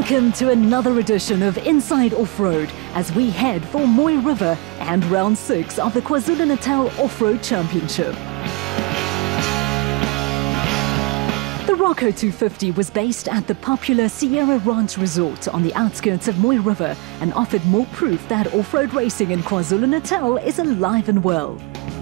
Welcome to another edition of Inside Off-Road as we head for Mooi River and round 6 of the KwaZulu-Natal Off-Road Championship. The Roco 250 was based at the popular Sierra Ranch Resort on the outskirts of Mooi River and offered more proof that off-road racing in KwaZulu-Natal is alive and well.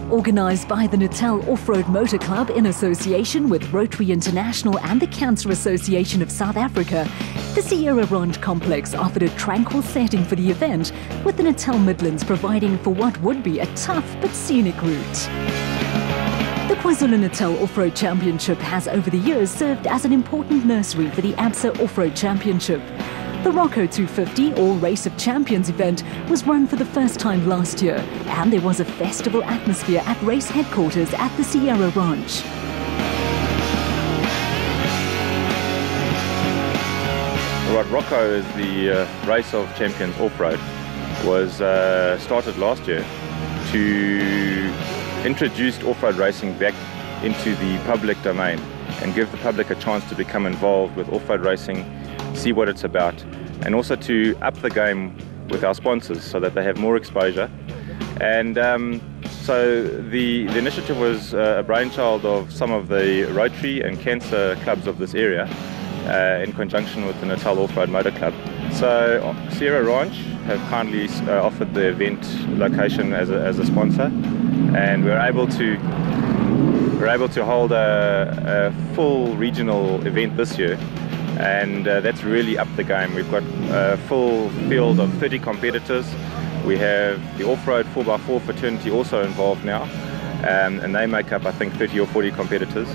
Organised by the Natal Off-Road Motor Club in association with Rotary International and the Cancer Association of South Africa, the Sierra Ranch complex offered a tranquil setting for the event, with the Natal Midlands providing for what would be a tough but scenic route. The KwaZulu-Natal Off-Road Championship has over the years served as an important nursery for the ABSA Off-Road Championship. The Roco 250, or Race of Champions event, was run for the first time last year, and there was a festival atmosphere at race headquarters at the Sierra Ranch. Right, Roco is the Race of Champions Off-Road. Was started last year to introduce off-road racing back into the public domain and give the public a chance to become involved with off-road racing, see what it's about, and also to up the game with our sponsors so that they have more exposure. And so the initiative was a brainchild of some of the Rotary and Cancer clubs of this area in conjunction with the Natal Off-Road Motor Club. So Sierra Ranch have kindly offered the event location as a sponsor, and we're able to hold a full regional event this year. And that's really upped the game. We've got a full field of 30 competitors. We have the off-road 4x4 fraternity also involved now, and they make up, I think, 30 or 40 competitors.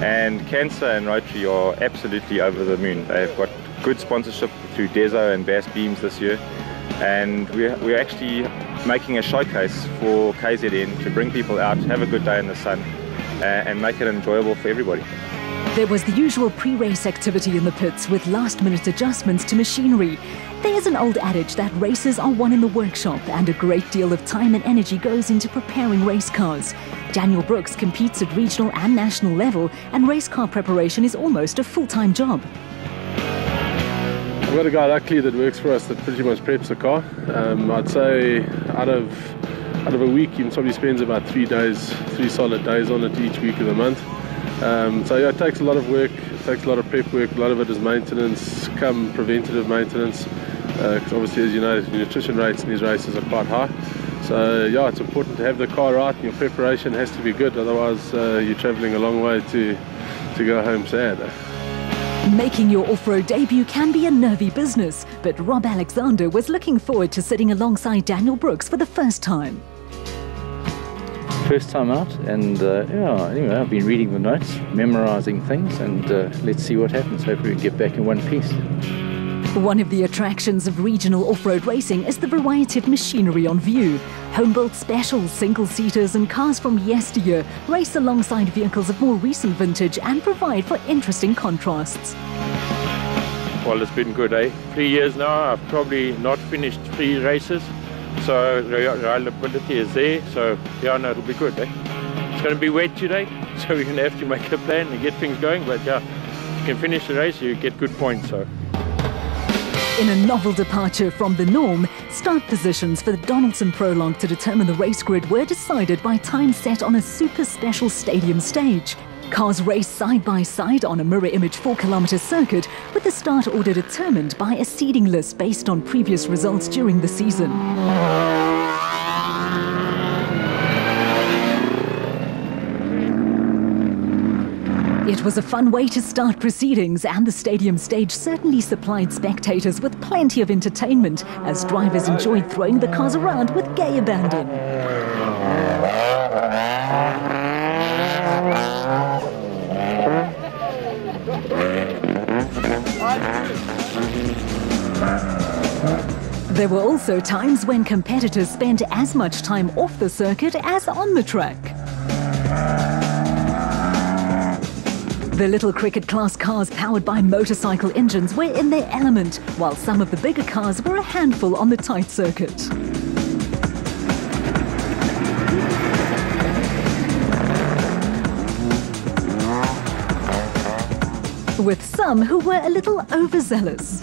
And Cancer and Rotary are absolutely over the moon. They've got good sponsorship through Deso and Bass Beams this year, and we're actually making a showcase for KZN to bring people out, have a good day in the sun, and make it enjoyable for everybody. There was the usual pre-race activity in the pits with last-minute adjustments to machinery. There's an old adage that races are won in the workshop, and a great deal of time and energy goes into preparing race cars. Daniel Brooks competes at regional and national level, and race car preparation is almost a full-time job. I've got a guy luckily that works for us that pretty much preps the car. I'd say out of a week he probably spends about 3 solid days on it each week of the month. So yeah, it takes a lot of work, it takes a lot of prep work, a lot of it is maintenance, preventative maintenance, because obviously, as you know, the nutrition rates in these races are quite high. So yeah, it's important to have the car right and your preparation has to be good, otherwise you're travelling a long way to go home sad. Making your off-road debut can be a nervy business, but Rob Alexander was looking forward to sitting alongside Daniel Brooks for the first time. First time out, and yeah, anyway, I've been reading the notes, memorizing things, and let's see what happens. Hopefully we can get back in one piece. One of the attractions of regional off-road racing is the variety of machinery on view. Home-built specials, single-seaters and cars from yesteryear race alongside vehicles of more recent vintage and provide for interesting contrasts. Well, it's been good, eh? 3 years now, I've probably not finished 3 races. So reliability is there, so yeah, no, it'll be good, eh? It's going to be wet today, so we're going to have to make a plan and get things going, but yeah, if you can finish the race, you get good points, so. In a novel departure from the norm, start positions for the Donaldson Prologue to determine the race grid were decided by time set on a super special stadium stage. Cars race side by side on a mirror image 4-kilometre circuit, with the start order determined by a seeding list based on previous results during the season. It was a fun way to start proceedings, and the stadium stage certainly supplied spectators with plenty of entertainment as drivers enjoyed throwing the cars around with gay abandon. There were also times when competitors spent as much time off the circuit as on the track. The little cricket class cars powered by motorcycle engines were in their element, while some of the bigger cars were a handful on the tight circuit. with some who were a little overzealous.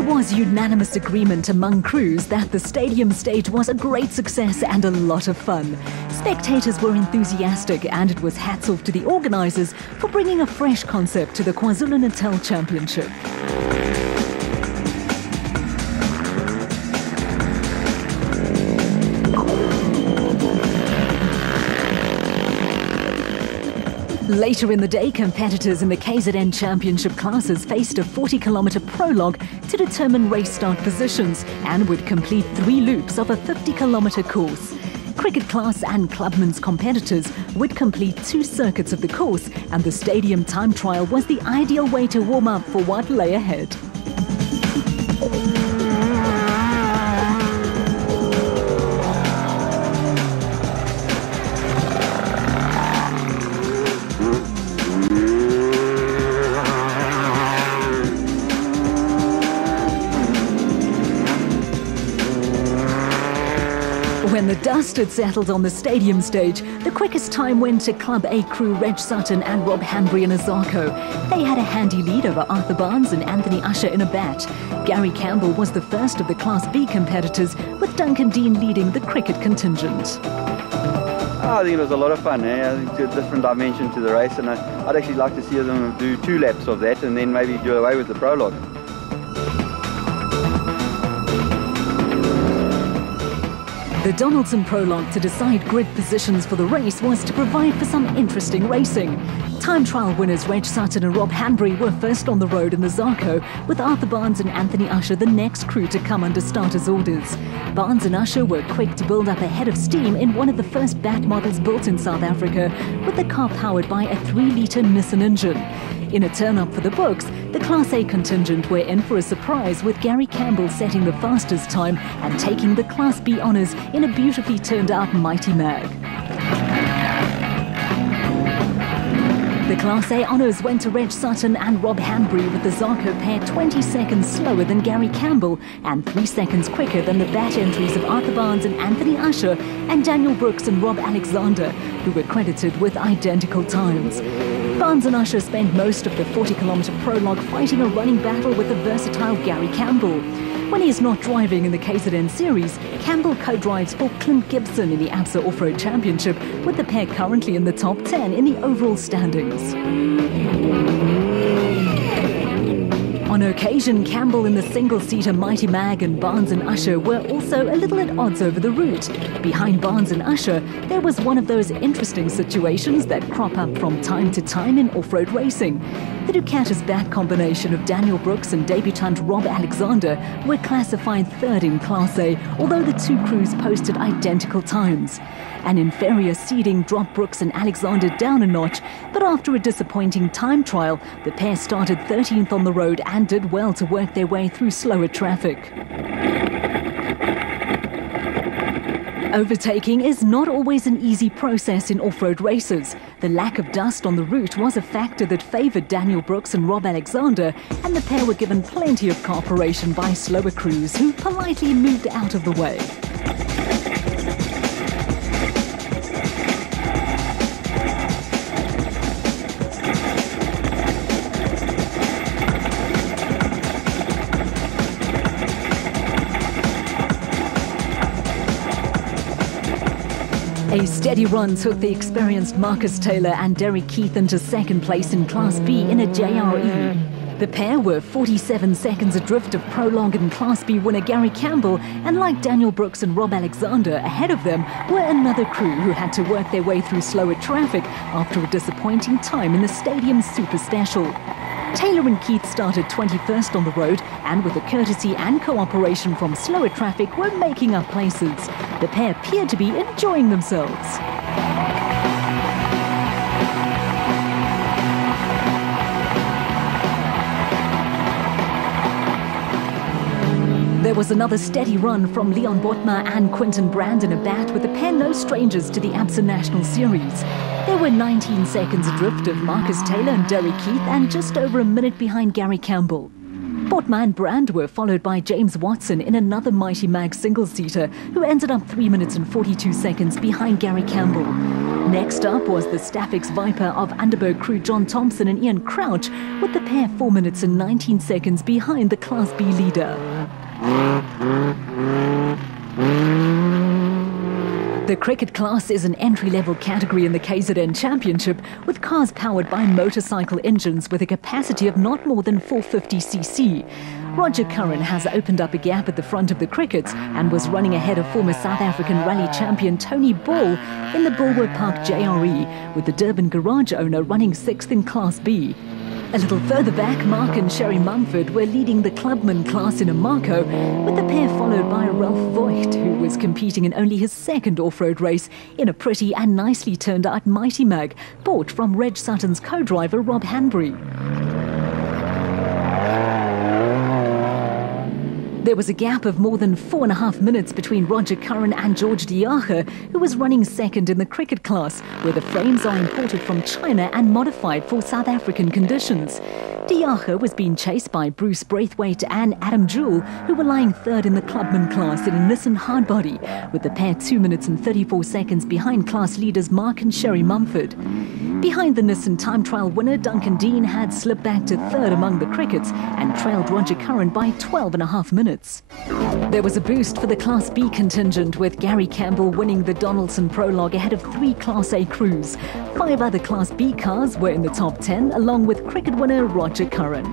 There was unanimous agreement among crews that the stadium stage was a great success and a lot of fun. Spectators were enthusiastic, and it was hats off to the organisers for bringing a fresh concept to the KwaZulu-Natal Championship. Later in the day, competitors in the KZN Championship classes faced a 40-kilometre prologue to determine race start positions and would complete 3 loops of a 50-kilometre course. Cricket class and clubmen's competitors would complete 2 circuits of the course, and the stadium time trial was the ideal way to warm up for what lay ahead. When the dust had settled on the stadium stage, the quickest time went to Club A crew Reg Sutton and Rob Hanbury in a Zarko. They had a handy lead over Arthur Barnes and Anthony Usher in a bat. Gary Campbell was the first of the Class B competitors, with Duncan Dean leading the cricket contingent. I think it was a lot of fun. I think it's a different dimension to the race, and I'd actually like to see them do 2 laps of that and then maybe do away with the prologue. The Donaldson prologue to decide grid positions for the race was to provide for some interesting racing. Time trial winners Reg Sutton and Rob Hanbury were first on the road in the Zarko, with Arthur Barnes and Anthony Usher the next crew to come under starters' orders. Barnes and Usher were quick to build up a head of steam in one of the first bat models built in South Africa, with the car powered by a 3-litre Nissan engine. In a turn-up for the books, the Class A contingent were in for a surprise, with Gary Campbell setting the fastest time and taking the Class B honours in a beautifully turned-out Mighty Mag. The Class A honours went to Reg Sutton and Rob Hanbury, with the Zarko pair 20 seconds slower than Gary Campbell and 3 seconds quicker than the bat entries of Arthur Barnes and Anthony Usher and Daniel Brooks and Rob Alexander, who were credited with identical times. Barnes and Usher spent most of the 40-kilometre prologue fighting a running battle with the versatile Gary Campbell. When he is not driving in the KZN series, Campbell co-drives for Clint Gibson in the ABSA Off-Road Championship, with the pair currently in the top 10 in the overall standings. On occasion, Campbell in the single-seater Mighty Mag and Barnes and Usher were also a little at odds over the route. Behind Barnes and Usher, there was one of those interesting situations that crop up from time to time in off-road racing. The Ducatis bat combination of Daniel Brooks and debutant Rob Alexander were classified 3rd in Class A, although the 2 crews posted identical times. An inferior seeding dropped Brooks and Alexander down a notch, but after a disappointing time trial, the pair started 13th on the road and did well to work their way through slower traffic. Overtaking is not always an easy process in off-road races. The lack of dust on the route was a factor that favoured Daniel Brooks and Rob Alexander, and the pair were given plenty of cooperation by slower crews who politely moved out of the way. A steady run took the experienced Marcus Taylor and Derek Keith into 2nd place in Class B in a JRE. The pair were 47 seconds adrift of prologue and Class B winner Gary Campbell, and like Daniel Brooks and Rob Alexander, ahead of them were another crew who had to work their way through slower traffic after a disappointing time in the Stadium Super Special. Taylor and Keith started 21st on the road, and with the courtesy and cooperation from slower traffic were making up places. The pair appeared to be enjoying themselves. There was another steady run from Leon Botma and Quinton Brand in a bat, with the pair no strangers to the ABSA National Series. They were 19 seconds adrift of Marcus Taylor and Derek Keith, and just over a minute behind Gary Campbell. Botma and Brand were followed by James Watson in another Mighty Mag single-seater, who ended up 3 minutes and 42 seconds behind Gary Campbell. Next up was the Staffix Viper of Underberg crew John Thompson and Ian Crouch, with the pair 4 minutes and 19 seconds behind the Class B leader. The cricket class is an entry-level category in the KZN Championship, with cars powered by motorcycle engines with a capacity of not more than 450cc. Roger Curran has opened up a gap at the front of the crickets and was running ahead of former South African rally champion Tony Ball in the Bulwer Park JRE, with the Durban garage owner running 6th in Class B. A little further back, Mark and Sherry Mumford were leading the clubman class in a Marco, with the pair followed by Ralph Voigt, who was competing in only his second off-road race in a pretty and nicely turned out Mighty Mag, bought from Reg Sutton's co-driver Rob Hanbury. There was a gap of more than 4.5 minutes between Roger Curran and George Diache, who was running second in the cricket class, where the frames are imported from China and modified for South African conditions. Diache was being chased by Bruce Braithwaite and Adam Jewell, who were lying third in the clubman class in a Nissan hardbody, with the pair 2 minutes and 34 seconds behind class leaders Mark and Sherry Mumford. Behind the Nissan time trial winner, Duncan Dean had slipped back to third among the crickets and trailed Roger Curran by 12.5 minutes. There was a boost for the Class B contingent, with Gary Campbell winning the Donaldson Prologue ahead of 3 Class A crews. 5 other Class B cars were in the top 10, along with cricket winner Roger Curran.